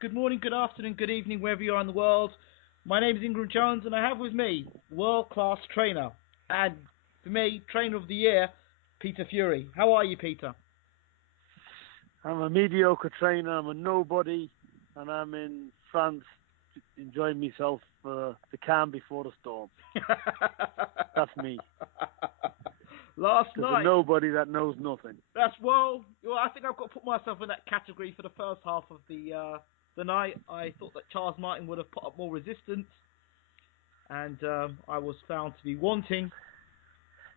good morning, good afternoon, good evening, wherever you are in the world. My name is Ingram Jones, and I have with me world-class trainer, and for me, trainer of the year, Peter Fury. How are you, Peter? I'm a mediocre trainer, I'm a nobody, and I'm in France enjoying myself the calm before the storm. That's me. Last There's night, a nobody that knows nothing. well, I think I've got to put myself in that category for the first half of the night. I thought that Charles Martin would have put up more resistance, and I was found to be wanting.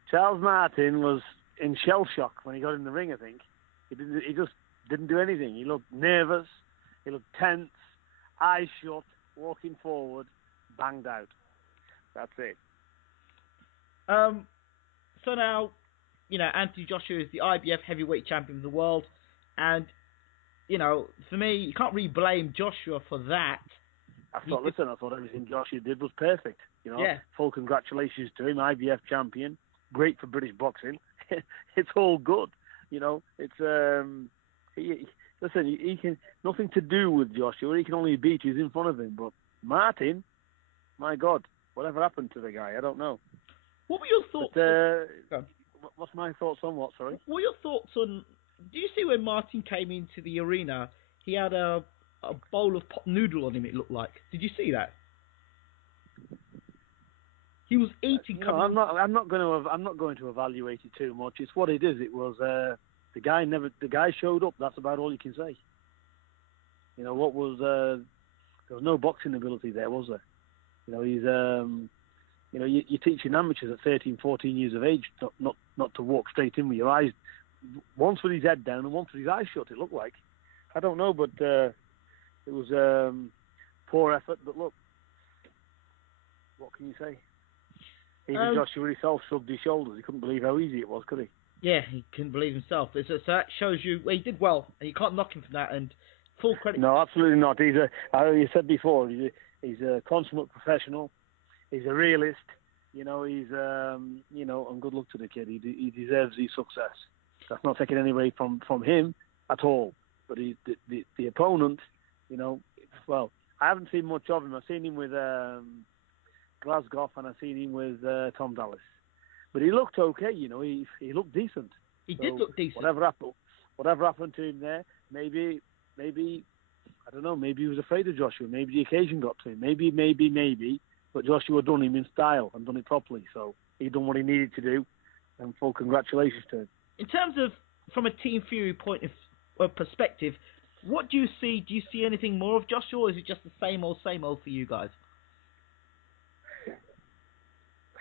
Charles Martin was in shell shock when he got in the ring, I think. He just didn't do anything. He looked nervous, he looked tense, eyes shut, walking forward, banged out. That's it. So now, Anthony Joshua is the IBF heavyweight champion of the world, and, for me, you can't really blame Joshua for that. I thought everything Joshua did was perfect. Yeah. Full congratulations to him, IBF champion, great for British boxing. It's all good, It's he can nothing to do with Joshua. He can only beat who's in front of him. But Martin, my God, whatever happened to the guy? I don't know. What were your thoughts? What's my thoughts on what? Sorry. What were your thoughts on? Do you see when Martin came into the arena? He had a bowl of pot noodle on him. It looked like. Did you see that? He was eating. No, I'm not going to evaluate it too much. It's what it is. It was the guy showed up. That's about all you can say. There was no boxing ability there, was there? He's you're teaching amateurs at 13, 14 years of age not to walk straight in with your eyes, once with his head down and once with his eyes shut. It looked like. I don't know, but it was poor effort. But look, what can you say? Even Joshua himself shrugged his shoulders. He couldn't believe how easy it was, could he? Yeah, he couldn't believe himself. So that shows you, he did well, and you can't knock him for that, and full credit. No, absolutely not. You said before, he's a consummate professional. He's a realist. He's, and good luck to the kid. He deserves his success. That's not taking any away from him at all. But the opponent, well, I haven't seen much of him. I've seen him with Glasgow, and I've seen him with Tom Dallas. But he looked okay, he looked decent. He did look decent. Whatever happened to him there, maybe, I don't know, maybe he was afraid of Joshua. Maybe the occasion got to him. Maybe. But Joshua done him in style and done it properly. So he done what he needed to do, and full congratulations to him. In terms of, from a Team Fury point of perspective, what do you see? Do you see anything more of Joshua, or is it just the same old for you guys?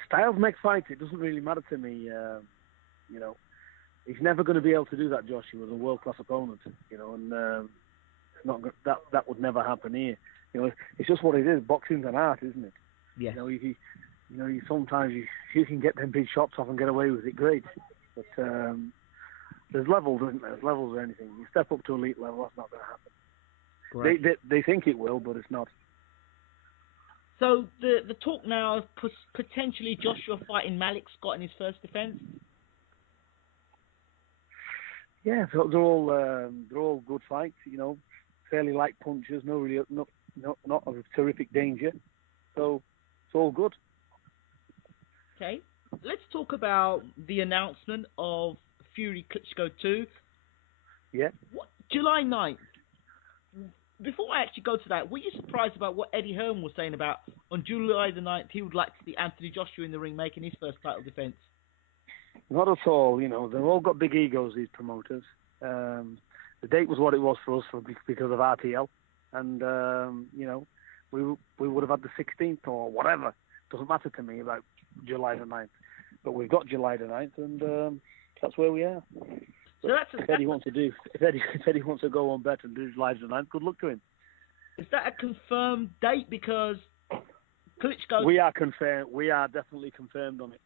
Styles make fights. It doesn't really matter to me. He's never going to be able to do that. Joshua was a world-class opponent, and that would never happen here. It's just what it is. Boxing's an art, isn't it? Yeah. Sometimes you can get them big shots off and get away with it, great. But there's levels, isn't there? There's levels or anything. You step up to elite level, that's not going to happen. They think it will, but it's not. So the talk now of potentially Joshua fighting Malik Scott in his first defence. Yeah, they're all good fights. Fairly light punches, not of terrific danger. So it's all good. Okay, let's talk about the announcement of Fury Klitschko 2. Yeah. July 9th. Before I actually go to that, were you surprised about what Eddie Hearn was saying about on July the 9th he would like to see Anthony Joshua in the ring making his first title defence? Not at all. They've all got big egos, these promoters. The date was what it was for us because of RTL, and we would have had the 16th or whatever. Doesn't matter to me about July the 9th, but we've got July the 9th, and that's where we are. So if Eddie wants to go on bet and do July the 9th, good luck to him. Is that a confirmed date? Because Klitschko... We are confirmed. We are definitely confirmed on it.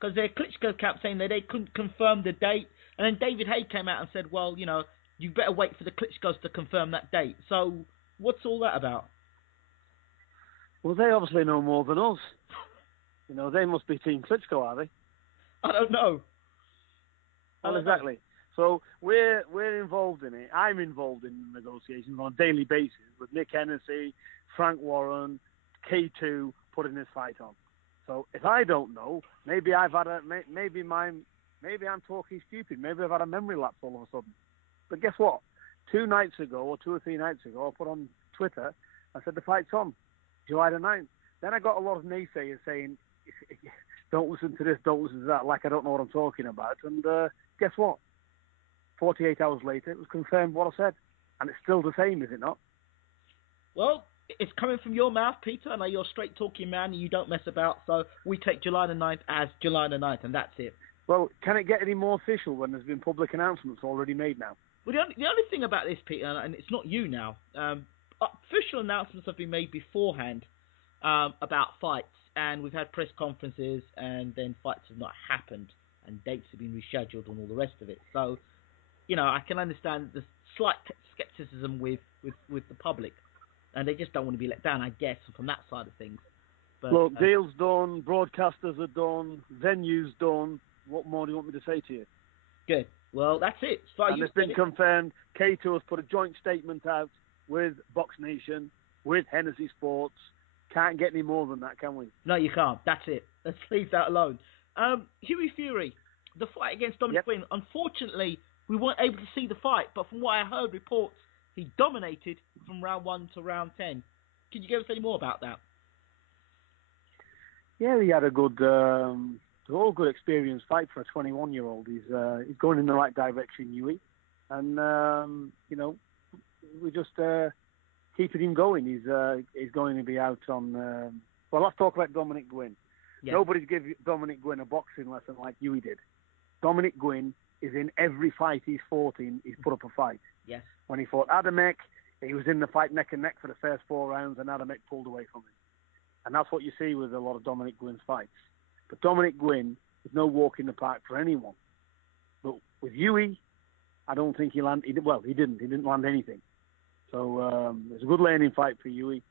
Because their Klitschko camp saying that they couldn't confirm the date, and then David Haye came out and said, well, you better wait for the Klitschkos to confirm that date. So what's all that about? Well, they obviously know more than us. They must be Team Klitschko, are they? I don't know. Well, exactly. So we're involved in it. I'm involved in negotiations on a daily basis with Nick Hennessy, Frank Warren, K2 putting this fight on. So if I don't know, maybe I'm talking stupid. Maybe I've had a memory lapse all of a sudden. But guess what? 2 nights ago, or 2 or 3 nights ago, I put on Twitter, I said the fight's on, July the 9th. Then I got a lot of naysayers saying, don't listen to this, don't listen to that, like I don't know what I'm talking about. And guess what? 48 hours later, it was confirmed what I said. And it's still the same, is it not? Well, it's coming from your mouth, Peter. I know you're a straight-talking man and you don't mess about, so we take July the 9th as July the 9th, and that's it. Well, can it get any more official when there's been public announcements already made now? Well, the only thing about this, Peter, and it's not you now, official announcements have been made beforehand about fights, and we've had press conferences, and then fights have not happened, and dates have been rescheduled and all the rest of it. So, I can understand the slight skepticism with the public, and they just don't want to be let down, I guess, from that side of things. But, look, deal's done, broadcasters are done, venue's done. What more do you want me to say to you? Good. Well, that's it. So and it's been confirmed. K2 has put a joint statement out with Box Nation, with Hennessy Sports. Can't get any more than that, can we? No, you can't. That's it. Let's leave that alone. Hughie Fury, the fight against Dominic Quinn. Unfortunately, we weren't able to see the fight, but from what I heard reports, he dominated from round 1 to round 10. Could you give us any more about that? Yeah, he had a good, all good experienced fight for a 21-year-old. He's going in the right direction, Hughie, and we just keeping him going. He's going to be out on. Well, let's talk about Dominic Gwynn. Yes. Nobody's give Dominic Gwynn a boxing lesson like Hughie did. Dominic Gwynn is in every fight he's fought in. He's put up a fight. Yes. When he fought Adamek, he was in the fight neck and neck for the first 4 rounds, and Adamek pulled away from him. And that's what you see with a lot of Dominic Gwynn's fights. But Dominic Gwynn is no walk in the park for anyone. But with Hughie, I don't think he landed. Well, he didn't. He didn't land anything. So it's a good learning fight for Hughie.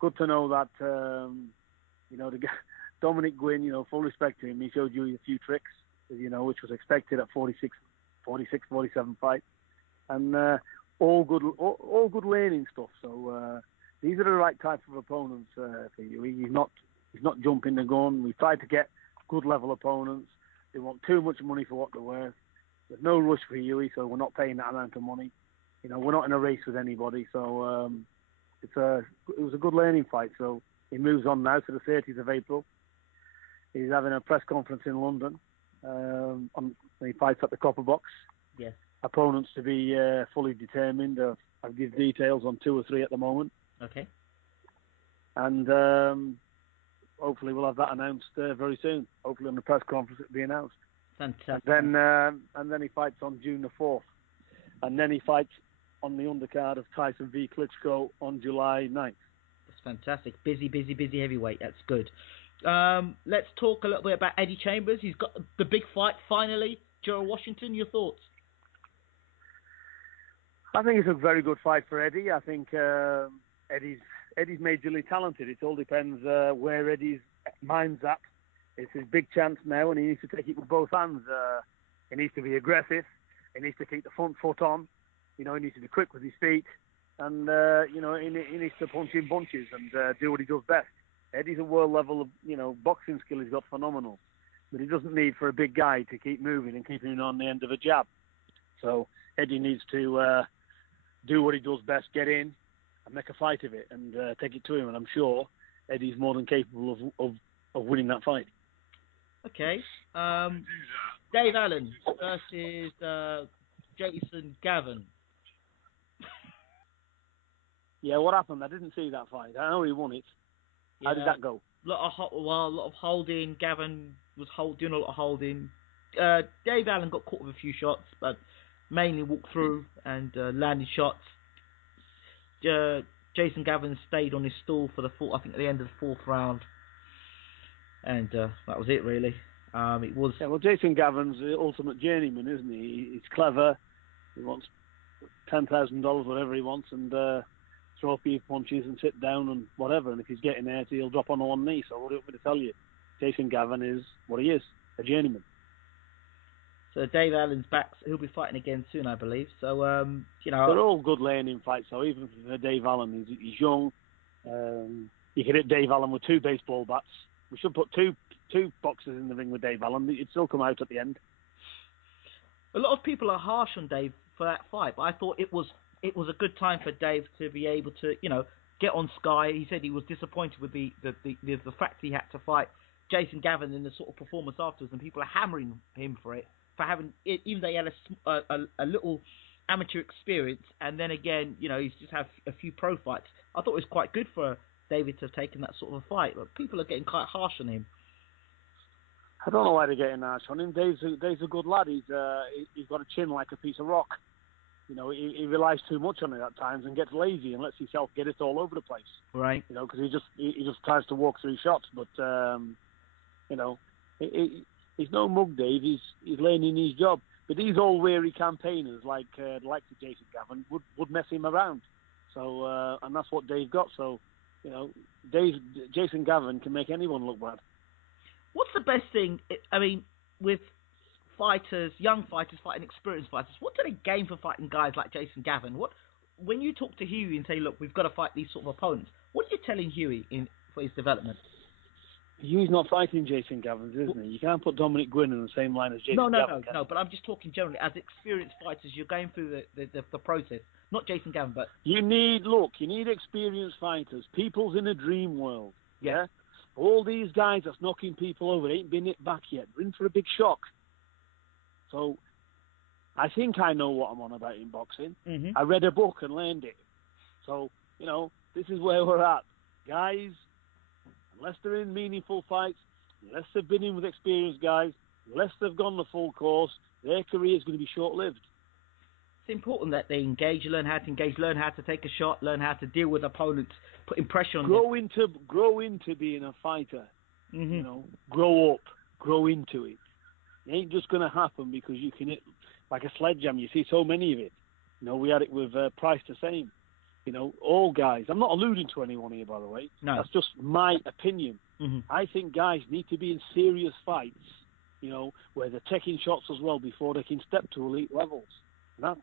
Good to know that the guy, Dominic Gwynn. Full respect to him. He showed Hughie a few tricks, which was expected at 46, 47 fights, and all good learning stuff. So these are the right type of opponents for Hughie. He's not jumping the gun. We tried to get good level opponents. They want too much money for what they're worth. There's no rush for Hughie, so we're not paying that amount of money. We're not in a race with anybody. So it was a good learning fight. So he moves on now to the 30th of April. He's having a press conference in London. He fights at the Copper Box. Yes. Opponents to be fully determined. I'll give details on 2 or 3 at the moment. Okay. And hopefully we'll have that announced very soon. Hopefully on the press conference it'll be announced. Fantastic. And then he fights on June the 4th. And then he fights on the undercard of Tyson v. Klitschko on July 9th. That's fantastic. Busy heavyweight. That's good. Let's talk a little bit about Eddie Chambers. He's got the big fight finally. Gerald Washington, your thoughts? I think it's a very good fight for Eddie. I think Eddie's majorly talented. It all depends where Eddie's mind's at. It's his big chance now, and he needs to take it with both hands. He needs to be aggressive. He needs to keep the front foot on. He needs to be quick with his feet, and he needs to punch in bunches and do what he does best. Eddie's a world level of boxing skill. He's got phenomenal, but he doesn't need for a big guy to keep moving and keeping him on the end of a jab. So Eddie needs to do what he does best, get in and make a fight of it, and take it to him. And I'm sure Eddie's more than capable of winning that fight. Okay. Dave Allen versus Jason Gavin. Yeah, what happened? I didn't see that fight. I know he won it. How did that go? A lot of holding. Gavin was doing a lot of holding. Dave Allen got caught with a few shots, but mainly walked through and landed shots. Jason Gavin stayed on his stool for at the end of the 4th round, and that was it really. It was. Yeah, well, Jason Gavin's the ultimate journeyman, isn't he? He's clever. He wants $10,000, whatever he wants, and throw a few punches and sit down and whatever. And if he's getting there, he'll drop on one knee. So what do you want me to tell you? Jason Gavin is what he is, a journeyman. So Dave Allen's back. He'll be fighting again soon, I believe. So They're all good learning fights. So even for Dave Allen, he's young. You can hit Dave Allen with 2 baseball bats. We should put two boxers in the ring with Dave Allen. It'd still come out at the end. A lot of people are harsh on Dave for that fight, but I thought it was a good time for Dave to be able to, get on Sky. He said he was disappointed with the fact he had to fight Jason Gavin in the sort of performance afterwards, and people are hammering him for it, for having, even though he had a little amateur experience, and then again, he's just had a few pro fights. I thought it was quite good for David to have taken that sort of a fight, but people are getting quite harsh on him. I don't know why they're getting harsh on him. Dave's a good lad. He's got a chin like a piece of rock. He relies too much on it at times and gets lazy and lets himself get it all over the place. Right. Because he just tries to walk through shots, but he's no mug, Dave. He's learning his job. But these all weary campaigners like the likes of Jason Gavin would mess him around. So and that's what Dave got. So Jason Gavin can make anyone look bad. What's the best thing? I mean, with fighters, young fighters fighting experienced fighters, what do they gain for fighting guys like Jason Gavin? When you talk to Huey and say, look, we've got to fight these sort of opponents, what are you telling Huey for his development? Huey's not fighting Jason Gavin, isn't he? You can't put Dominic Gwynn in the same line as Jason Gavin. No, but I'm just talking generally. As experienced fighters, you're going through the process. Not Jason Gavin, but... You need experienced fighters. People's in a dream world. Yeah? All these guys that's knocking people over ain't been hit back yet. They're in for a big shock. So, I think I know what I'm on about in boxing. Mm-hmm. I read a book and learned it. So, this is where we're at. Guys, unless they're in meaningful fights, unless they've been in with experienced guys, unless they've gone the full course, their career is going to be short-lived. It's important that they engage, learn how to engage, learn how to take a shot, learn how to deal with opponents, putting pressure on them. Grow into being a fighter. Mm-hmm. Grow up, grow into it. It ain't just going to happen because you can hit like a sledgehammer. You see so many of it. We had it with Price the same. All guys. I'm not alluding to anyone here, by the way. No. That's just my opinion. Mm-hmm. I think guys need to be in serious fights, where they're taking shots as well before they can step to elite levels. That's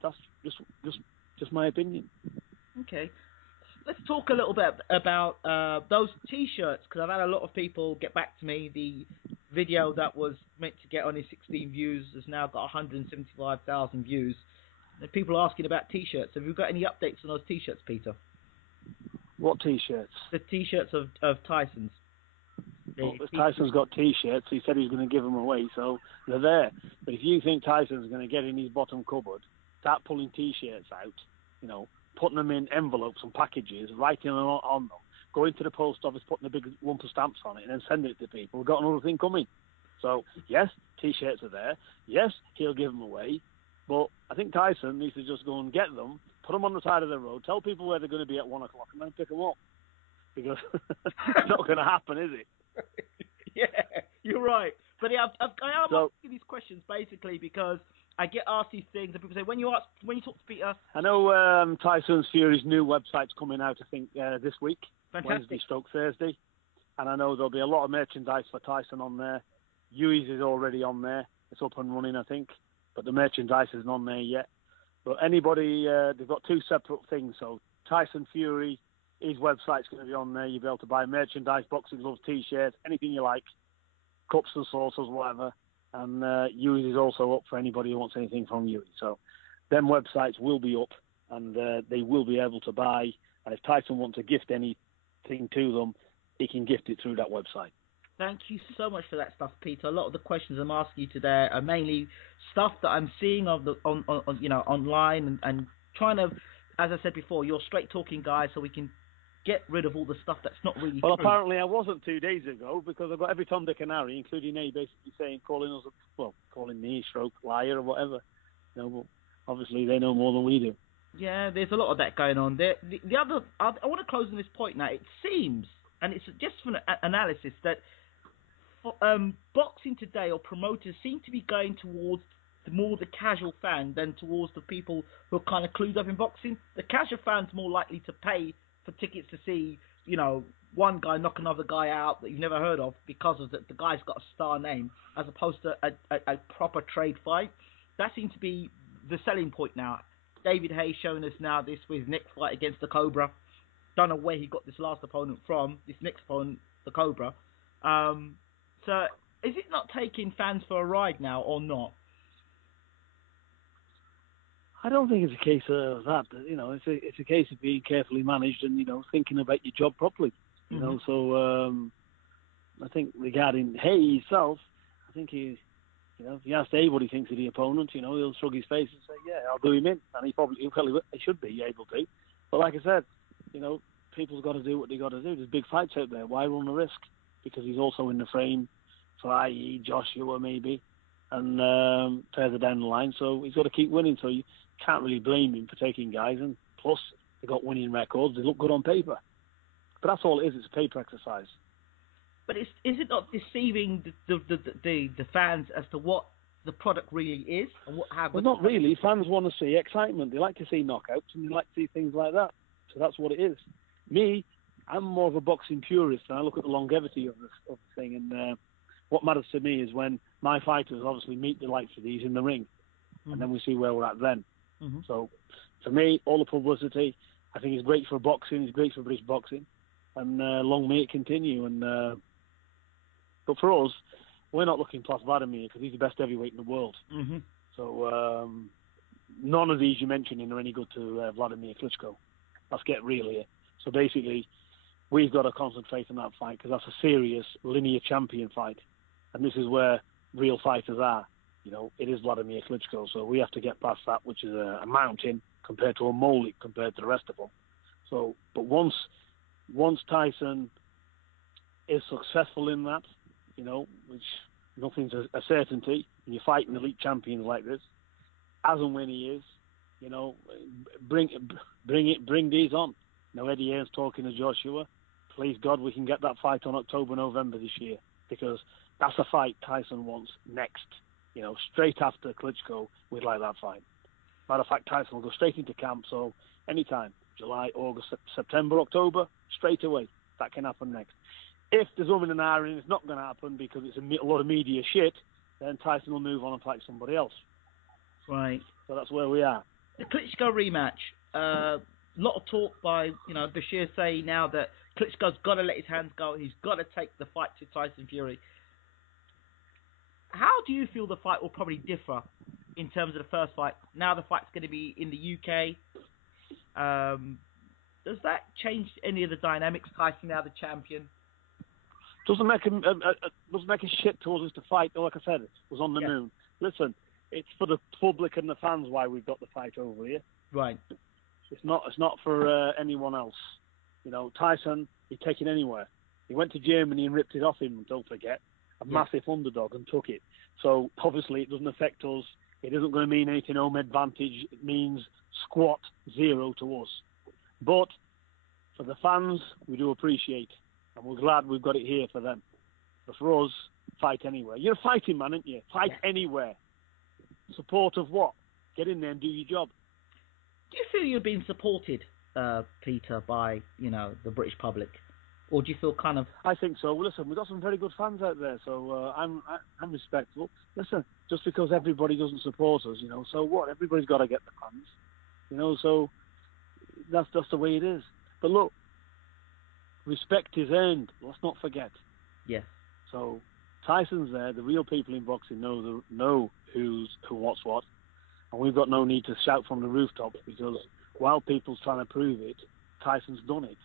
just my opinion. Okay. Let's talk a little bit about those T-shirts, because I've had a lot of people get back to me. The video that was meant to get only 16 views has now got 175,000 views. And people are asking about T-shirts. Have you got any updates on those T-shirts, Peter? What T-shirts? The T-shirts of Tyson's. Tyson's got T-shirts. He said he was going to give them away, so they're there. But if you think Tyson's going to get in his bottom cupboard, start pulling T-shirts out, putting them in envelopes and packages, writing them on them, going to the post office, putting a big lump of stamps on it, and then sending it to people. We've got another thing coming. So, yes, T-shirts are there. Yes, he'll give them away. But I think Tyson needs to just go and get them, put them on the side of the road, tell people where they're going to be at 1 o'clock, and then pick them up. Because it's not going to happen, is it? Yeah, you're right. But I am asking these questions basically because I get asked these things, and people say, when you talk to Peter... I know Tyson Fury's new website's coming out, I think, this week. Fantastic. Wednesday/Thursday. And I know there'll be a lot of merchandise for Tyson on there. Huey's is already on there. It's up and running, I think. But the merchandise isn't on there yet. But anybody, they've got 2 separate things. So Tyson Fury, his website's going to be on there. You'll be able to buy merchandise, boxing gloves, T-shirts, anything you like. Cups and saucers, whatever. And Huey's is also up for anybody who wants anything from Huey. So them websites will be up, and they will be able to buy. And if Tyson wants to gift anything to them, he can gift it through that website. Thank you so much for that stuff, Peter. A lot of the questions I'm asking you today are mainly stuff that I'm seeing on online and trying to, as I said before, you're straight talking guy, so we can get rid of all the stuff that's not really Well, true. apparently I wasn't 2 days ago, because I've got every Tom, Dick and Harry, including A, basically saying, calling me stroke liar or whatever. Well, obviously they know more than we do. Yeah, there's a lot of that going on. The other, I want to close on this point now. It seems, and it's just from an analysis, that boxing today, or promoters, seem to be going towards more the casual fan than towards the people who are kind of clued up in boxing. The casual fan's more likely to pay for tickets to see, one guy knock another guy out that you've never heard of because of the guy's got a star name, as opposed to a proper trade fight. That seems to be the selling point now. David Hayes showing us now this with his next fight against the Cobra. Don't know where he got this last opponent from, this next opponent, the Cobra. So is it not taking fans for a ride now or not? I don't think it's a case of that. It's a case of being carefully managed and thinking about your job properly. So I think regarding Hayes himself, I think if you ask Dave what he thinks of the opponent, he'll shrug his face and say, yeah, I'll do him in, and he should be able to. But like I said, people's got to do what they got to do. There's big fights out there. Why run the risk? Because he's also in the frame for i.e. Joshua maybe, and further down the line. So he's got to keep winning. So you can't really blame him for taking guys. And plus, they got winning records. They look good on paper. But that's all it is. It's a paper exercise. But is it not deceiving the fans as to what the product really is and what happens? Well, not really. Fans want to see excitement. They like to see knockouts and they like to see things like that. So that's what it is. Me, I'm more of a boxing purist, and I look at the longevity of the thing. And what matters to me is when my fighters obviously meet the likes of these in the ring, and then we see where we're at then. So for me, all the publicity, I think is great for boxing. It's great for British boxing, and long may it continue. And but for us, we're not looking past Vladimir because he's the best heavyweight in the world. So none of these you're mentioning are any good to Vladimir Klitschko. Let's get real here. So basically, we've got to concentrate on that fight because that's a serious linear champion fight. And this is where real fighters are. It is Vladimir Klitschko. So we have to get past that, which is a mountain compared to a molehill compared to the rest of them. So, but once Tyson is successful in that, which nothing's a certainty, and you're fighting elite champions like this, as and when he is, bring these on. Now Eddie Hearn's talking to Joshua. Please God, we can get that fight on October, November this year, because that's a fight Tyson wants next. Straight after Klitschko, we'd like that fight. Matter of fact, Tyson will go straight into camp, so anytime, July, August, September, October, straight away, that can happen next. If there's and an iron, it's not going to happen because it's a lot of media shit, then Tyson will move on and fight somebody else. Right. So that's where we are. The Klitschko rematch. A lot of talk by, Bashir saying now that Klitschko's got to let his hands go. He's got to take the fight to Tyson Fury. How do you feel the fight will probably differ in terms of the first fight? Now the fight's going to be in the UK. Does that change any of the dynamics? Tyson now the champion. Doesn't make a shit towards us to fight. Like I said, it was on the moon. Listen, it's for the public and the fans why we've got the fight over here. Right. It's not for anyone else. Tyson, he'd take it anywhere. He went to Germany and ripped it off him, don't forget. A massive underdog and took it. So obviously it doesn't affect us. It isn't going to mean anything home advantage. It means squat zero to us. But for the fans, we do appreciate, and we're glad we've got it here for them. But for us, fight anywhere. You're a fighting man, aren't you? Fight anywhere. Support of what? Get in there and do your job. Do you feel you're being supported, Peter, by the British public, or do you feel kind of? I think so. Well, listen, we've got some very good fans out there, so I'm respectful. Listen, just because everybody doesn't support us, so what? Everybody's got to get the fans, So that's just the way it is. But look, respect is earned. Let's not forget. Yes. So Tyson's there. The real people in boxing know who what's what. And we've got no need to shout from the rooftops because while people's trying to prove it, Tyson's done it.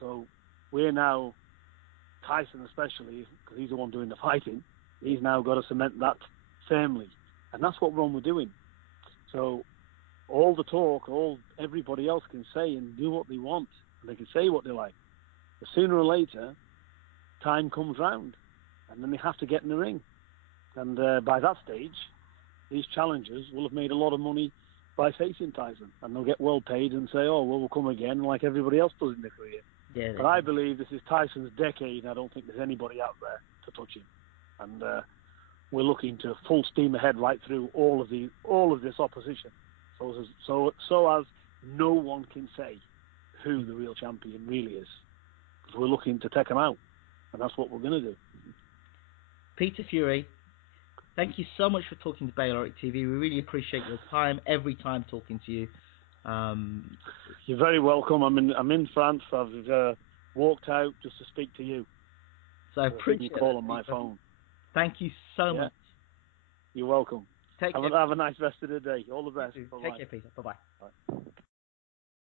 So we're now, Tyson especially, because he's the one doing the fighting, he's now got to cement that firmly. And that's what we're doing. So all the talk, everybody else can say and do what they want. And they can say what they like. But sooner or later, time comes round. And then they have to get in the ring. And by that stage, these challengers will have made a lot of money by facing Tyson, and they'll get well paid and say, "Oh, well, we'll come again," like everybody else does in their career. Yeah, but I believe this is Tyson's decade, and I don't think there's anybody out there to touch him. And we're looking to full steam ahead right through all of this opposition, so as no one can say who the real champion really is. we're looking to take them out, and that's what we're going to do. Peter Fury, thank you so much for talking to Bayloric TV. We really appreciate your time every time talking to you. You're very welcome. I'm in France. I've walked out just to speak to you. So I appreciate you call on my phone. Thank you so much. You're welcome. Take care. Have a nice rest of the day. All the best. Take care, Peter. Bye-bye. Bye.